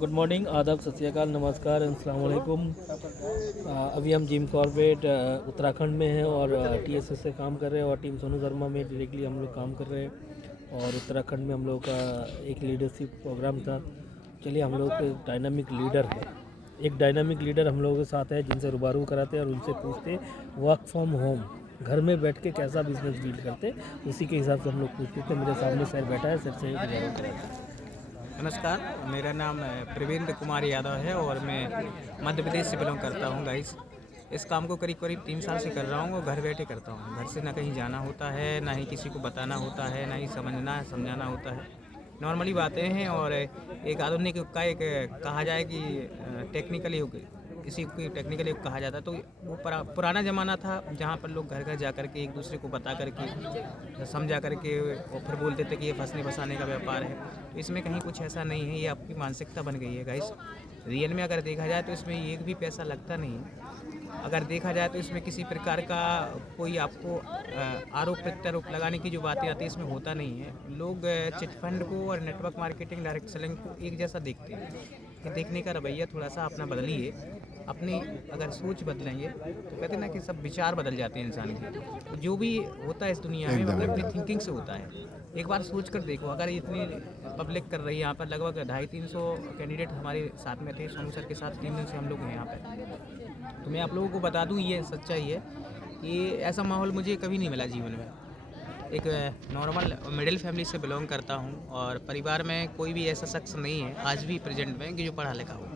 Good morning, आदाब, सत श्री अकाल, नमस्कार, अस्सलाम वालेकुम। अभी हम जिम कॉर्बेट उत्तराखंड में हैं और टीएसएस से काम कर रहे हैं और टीम सोनू शर्मा में डायरेक्टली हम लोग काम कर रहे हैं। और उत्तराखंड में हम लोग का एक लीडरशिप प्रोग्राम था। चलिए, हम लोग एक डायनामिक लीडर है, एक डायनामिक लीडर हम लोगों के साथ है जिनसे रूबरू कराते हैं और उनसे पूछते वर्क फ्रॉम होम, घर में बैठ के कैसा बिजनेस डील करते, उसी के हिसाब से हम लोग पूछते थे। मेरे सामने सर बैठा है, सर से रूबरू कराते हैं। नमस्कार, मेरा नाम प्रवीण कुमार यादव है और मैं मध्य प्रदेश से बिलोंग करता हूँ। गाइस, इस काम को करीब 3 साल से कर रहा हूँ और घर बैठे करता हूँ। घर से ना कहीं जाना होता है, ना ही किसी को बताना होता है, ना ही समझाना होता है। नॉर्मली बातें हैं और एक आधुनिक युग का एक कहा जाए कि टेक्निकल युग, किसी को टेक्निकल युग कहा जाता है। तो वो पुराना ज़माना था जहाँ पर लोग घर घर जा कर के एक दूसरे को बता करके समझा करके और फिर बोलते थे कि ये फंसने फंसाने का व्यापार है। तो इसमें कहीं कुछ ऐसा नहीं है, ये आपकी मानसिकता बन गई है। गाइस, रियल में अगर देखा जाए तो इसमें एक भी पैसा लगता नहीं है। अगर देखा जाए तो इसमें किसी प्रकार का कोई आपको आरोप प्रत्यारोप लगाने की जो बातें आती है इसमें होता नहीं है। लोग चिट फंड को और नेटवर्क मार्केटिंग, डायरेक्ट सेलिंग को एक जैसा देखते हैं। कि देखने का रवैया थोड़ा सा अपना बदलिए। अपनी अगर सोच बदलेंगे तो कहते हैं ना कि सब विचार बदल जाते हैं इंसान के। तो जो भी होता है इस दुनिया में मतलब अपनी थिंकिंग से होता है। एक बार सोच कर देखो, अगर इतनी पब्लिक कर रही है यहाँ पर, लगभग 250-300 कैंडिडेट हमारे साथ में थे। सोनू सर के साथ 3 दिन से हम लोग हैं यहाँ पर। तो मैं आप लोगों को बता दूँ, ये सच्चाई है कि ऐसा माहौल मुझे कभी नहीं मिला जीवन में। एक नॉर्मल मिडिल फैमिली से बिलोंग करता हूँ और परिवार में कोई भी ऐसा शख्स नहीं है आज भी प्रेजेंट में कि जो पढ़ा लिखा हो,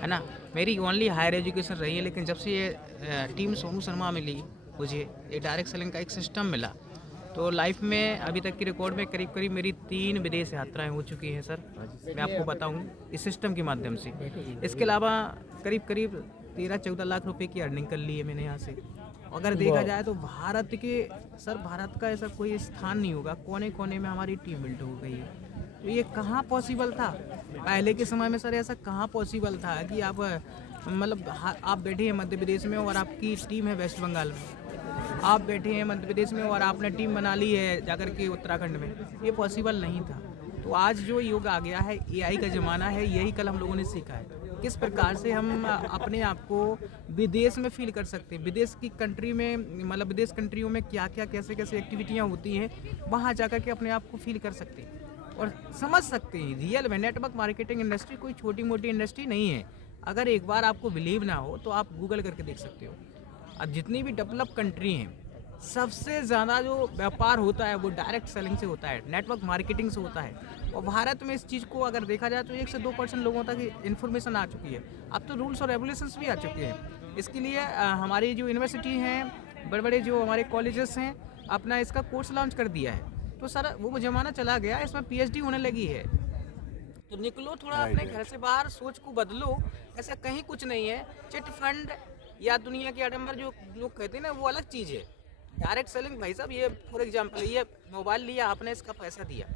है ना। मेरी ओनली हायर एजुकेशन रही है, लेकिन जब से ये टीम सोनू शर्मा मिली, मुझे ये डायरेक्ट सेलिंग का एक सिस्टम मिला, तो लाइफ में अभी तक की रिकॉर्ड में करीब मेरी 3 विदेश यात्राएं हो चुकी हैं सर। मैं आपको बताऊं इस सिस्टम के माध्यम से। इसके अलावा करीब 13-14 लाख रुपए की अर्निंग कर ली है मैंने यहाँ से। अगर देखा जाए तो भारत का ऐसा कोई स्थान नहीं होगा, कोने कोने में हमारी टीम बिल्ड हो गई है। तो ये कहाँ पॉसिबल था पहले के समय में सर? ऐसा कहाँ पॉसिबल था कि आप मतलब आप बैठे हैं मध्य प्रदेश में और आपकी टीम है वेस्ट बंगाल में, आप बैठे हैं मध्य प्रदेश में और आपने टीम बना ली है जाकर के उत्तराखंड में। ये पॉसिबल नहीं था। तो आज जो युग आ गया है, एआई का ज़माना है, यही कल हम लोगों ने सीखा है किस प्रकार से हम अपने आप को विदेश में फील कर सकते हैं। विदेश की कंट्री में, मतलब विदेश कंट्रियों में क्या क्या कैसे कैसे एक्टिविटियाँ होती हैं, वहाँ जाकर के अपने आप को फील कर सकते हैं और समझ सकते हैं। रियल में नेटवर्क मार्केटिंग इंडस्ट्री कोई छोटी मोटी इंडस्ट्री नहीं है। अगर एक बार आपको बिलीव ना हो तो आप गूगल करके देख सकते हो। अब जितनी भी डेवलप कंट्री हैं, सबसे ज़्यादा जो व्यापार होता है वो डायरेक्ट सेलिंग से होता है, नेटवर्क मार्केटिंग से होता है। और भारत में इस चीज़ को अगर देखा जाए तो 1 से 2% लोगों तक इन्फॉर्मेशन आ चुकी है। अब तो रूल्स और रेगुलेशंस भी आ चुके हैं। इसके लिए हमारी जो यूनिवर्सिटी हैं, बड़े बड़े जो हमारे कॉलेजेस हैं, अपना इसका कोर्स लॉन्च कर दिया है। तो सर वो ज़माना चला गया, इसमें पीएचडी होने लगी है। तो निकलो थोड़ा अपने घर से बाहर, सोच को बदलो। ऐसा कहीं कुछ नहीं है। चिट फंड या दुनिया के आडंबर जो लोग कहते हैं ना, वो अलग चीज़ है। डायरेक्ट सेलिंग भाई साहब, ये फॉर एग्जांपल, ये मोबाइल लिया आपने, इसका पैसा दिया,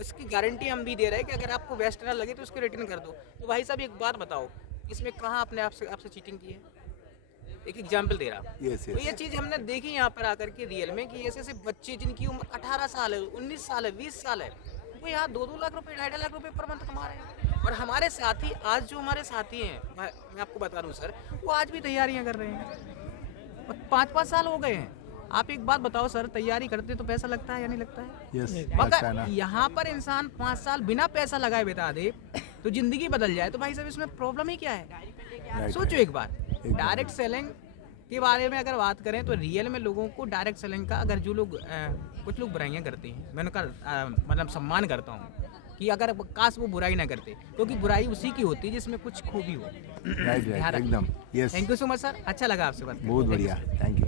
इसकी गारंटी हम भी दे रहे हैं कि अगर आपको बेस्ट ना लगे तो उसको रिटर्न कर दो। तो भाई साहब एक बात बताओ, इसमें कहाँ आपने आपसे चीटिंग की है? एक एग्जाम्पल दे रहा हूँ। तो ये चीज़ हमने देखी यहाँ पर आकर के रियल में कि ऐसे बच्चे जिनकी उम्र 18 साल है, 19 साल है, 20 साल है, वो यहाँ 2-2 लाख रुपए, 2.5 लाख रुपए पर मंथ कमा रहे हैं। और हमारे साथी, आज जो हमारे साथी हैं, मैं आपको बता दूँ सर, वो आज भी तैयारियाँ कर रहे हैं और 5-5 साल हो गए हैं। आप एक बात बताओ सर, तैयारी करते तो पैसा लगता है या नहीं लगता है? मगर यहाँ पर इंसान 5 साल बिना पैसा लगाए बिता दे तो जिंदगी बदल जाए, तो भाई साहब इसमें प्रॉब्लम ही क्या है? सोचो एक बार। डायरेक्ट सेलिंग के बारे में अगर बात करें तो रियल में लोगों को डायरेक्ट सेलिंग का, अगर जो लोग कुछ लोग बुराइयां करते हैं, मैं उनका मतलब सम्मान करता हूँ कि अगर काश वो बुराई ना करते, क्योंकि बुराई उसी की होती है जिसमें कुछ खूबी हो। राइट, एकदम। Yes, thank you so much sir, अच्छा लगा आपसे बात करके। बहुत बढ़िया, थैंक यू।